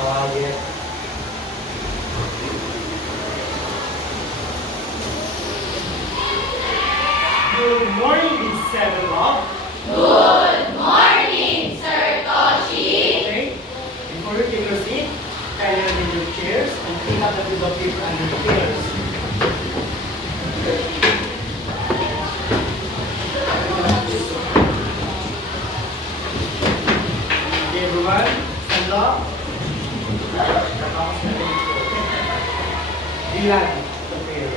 Oh, yeah. Good morning, Big Seven Love. Good morning, Sir Toshi. Okay. Before you take your seat, kindly remove your chairs and clean up the piece of paper under the chairs. Okay, everyone, stand up. Dilan, prepare.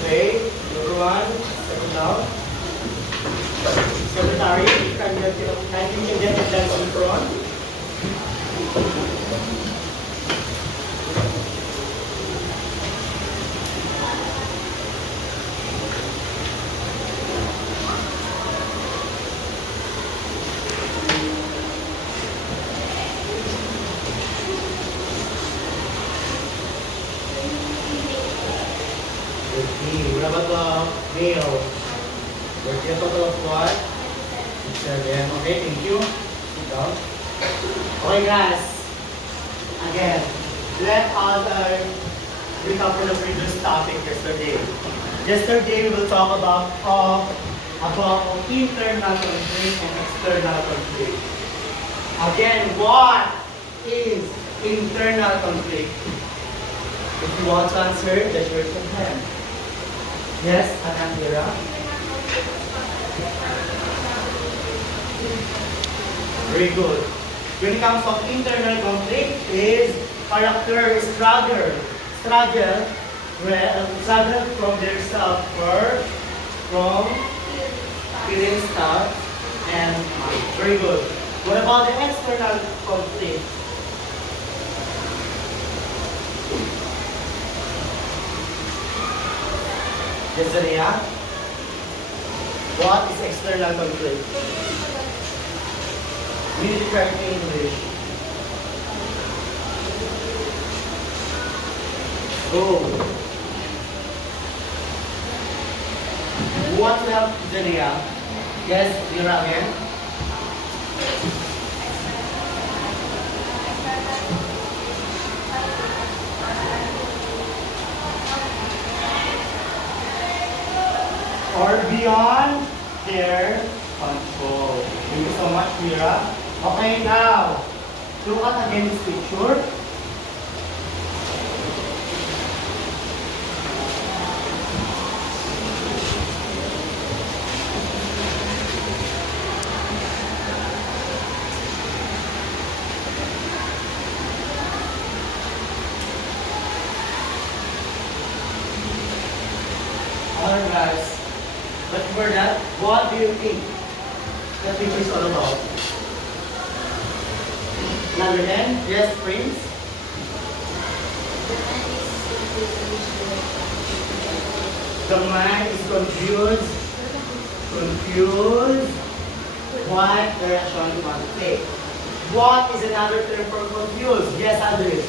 Okay, everyone, settle down. Secretary, can you get the dance in front? Okay, what about the male? There's a total of what? 7. Okay, thank you. Sit down. Okay, guys. Again, let us recap for the previous topic yesterday. Yesterday, we will talk about internal conflict and external conflict. Again, what is internal conflict? If you want to answer, just raise your hand. Yes, Anandira? Very good. When it comes to internal conflict, is character struggle from their self worth, from feeling stuck, and very good. What about the external conflict? Desiree, what is external conflict? We need to try in English. Go. Who wants to help Desiree? Yes, Mira again. Or beyond their control. Thank you so much, Mira. Okay, now, look at again this picture. Alright, guys. But for that, what do you think that picture is all about? Number 10, yes, Prince. The mind is confused. What direction you want to take? What is another term for confused? Yes, Andres.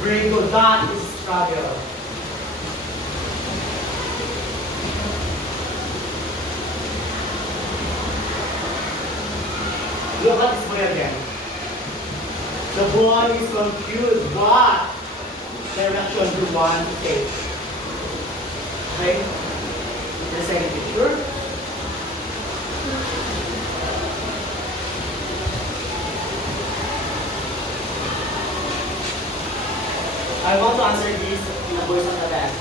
Very good. That is struggle. Look at this boy again. The boy is confused. What direction do you want to take? Okay? The second picture. I want to answer this in the voice of the band.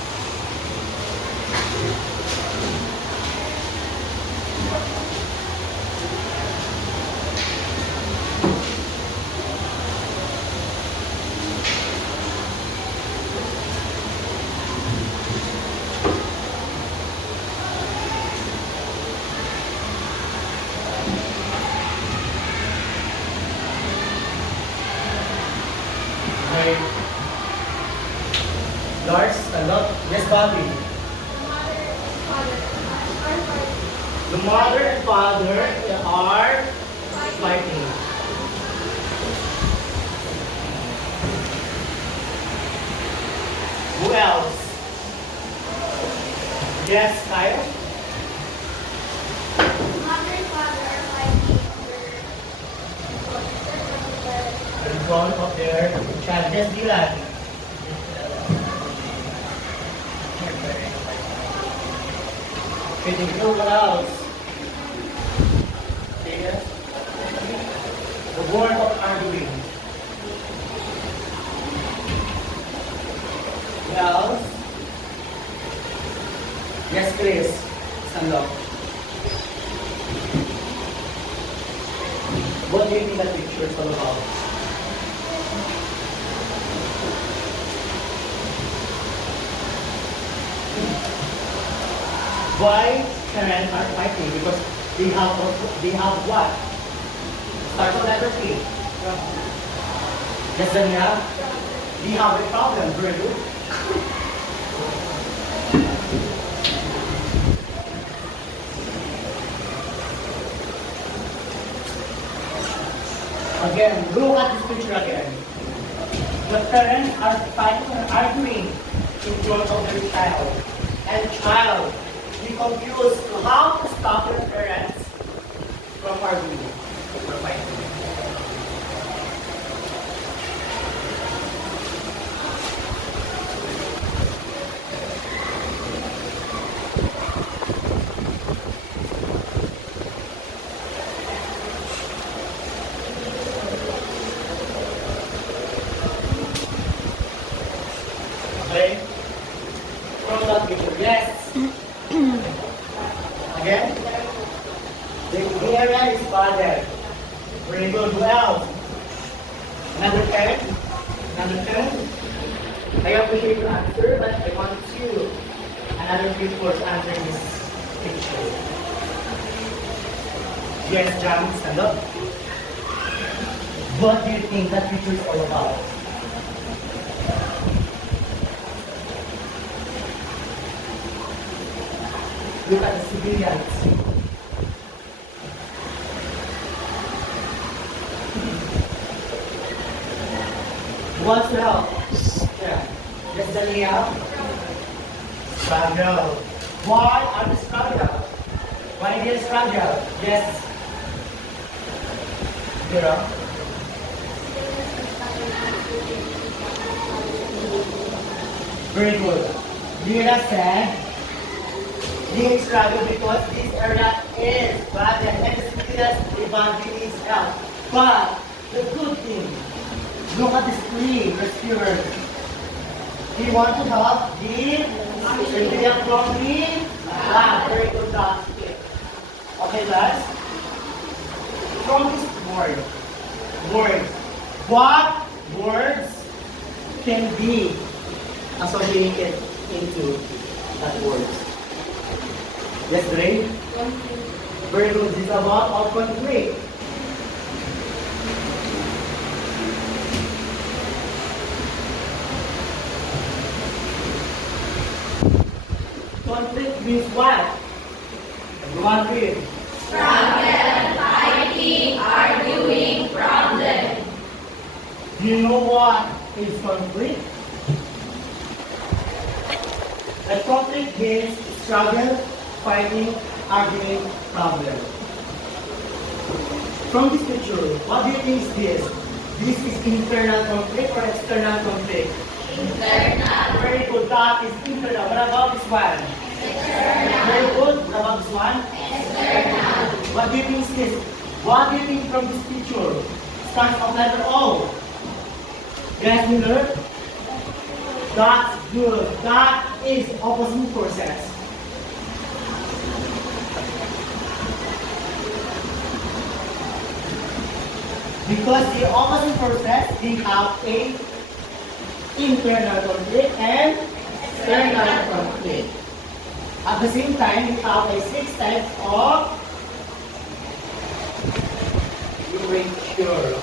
Okay. Lars, stand up. Yes, Bobby. The mother and father are fighting. Who else? Yes, Kyle? Mother and father are fighting over The front of their child. Yes, Dylan. Fitting through, what else? Yes. The word of arguing. What else? Yes, Chris. Stand up. What do you think that picture is all about? Why parents are fighting? Because they have what? Start with letter P. Yes, Daniel? They have a problem. Very good. Again, look at this picture again. The parents are fighting and arguing in front of their child. And child, be confused to how to stop their parents from arguing or fighting. Okay? From that picture, yes. Again? The area is father. Very good. Who else? Another parent? Another parent? I appreciate your answer, but I want you, another people to answer this picture. Yes, John, stand up. What do you think that picture is all about? Look at the civilians. Who wants to help? Yeah. Yes, Danielle? Struggle. Why are they struggle? Why did they struggle? Yes. Vera? Very good. Vera said, they struggle because this area is bad and the civilians demand needs help. But the good thing, look at this tree rescuer. He wants to help the civilian from the land. Very good, that's it. Okay, guys? From this word, what words can be associated into that word? Yes, Dre? Very good. This is about all conflict. Conflict means what? Everyone read. struggle, fighting, arguing, problem. Do you know what is conflict? A conflict means struggle, fighting, arguing, problem. From this picture, what do you think is this? This is internal conflict or external conflict? Internal, Very good, that is internal. What about this one? external, Very good. What about this one? external. What do you think is this? What do you think from this picture? Starts of letter O. Yes, Miller? That's good. That is opposite process. Because the opposite process, they have a internal conflict and external conflict. At the same time, we have a 6 types of erasure.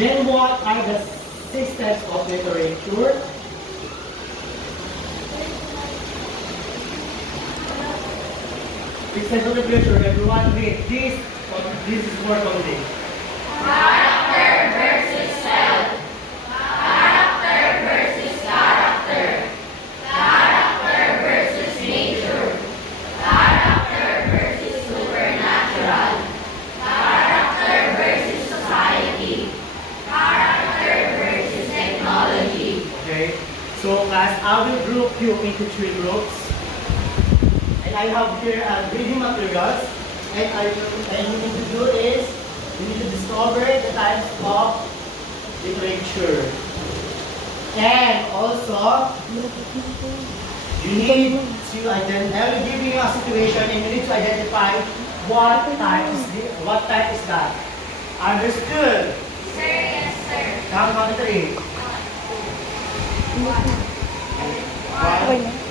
Then what are the 6 steps of literature? Six steps of literature. Everyone read this. This is word only. Character versus self. Character versus character. Character versus nature. Character versus supernatural. Character versus society. Character versus technology. Okay. So class, I will group you into 3 groups. And I have here reading materials. And you need to do is, you need to discover the types of literature. And also, you need to identify, I will give you a situation and you need to identify what type is that. Understood? Sir, yes, sir. Count to 3. 1,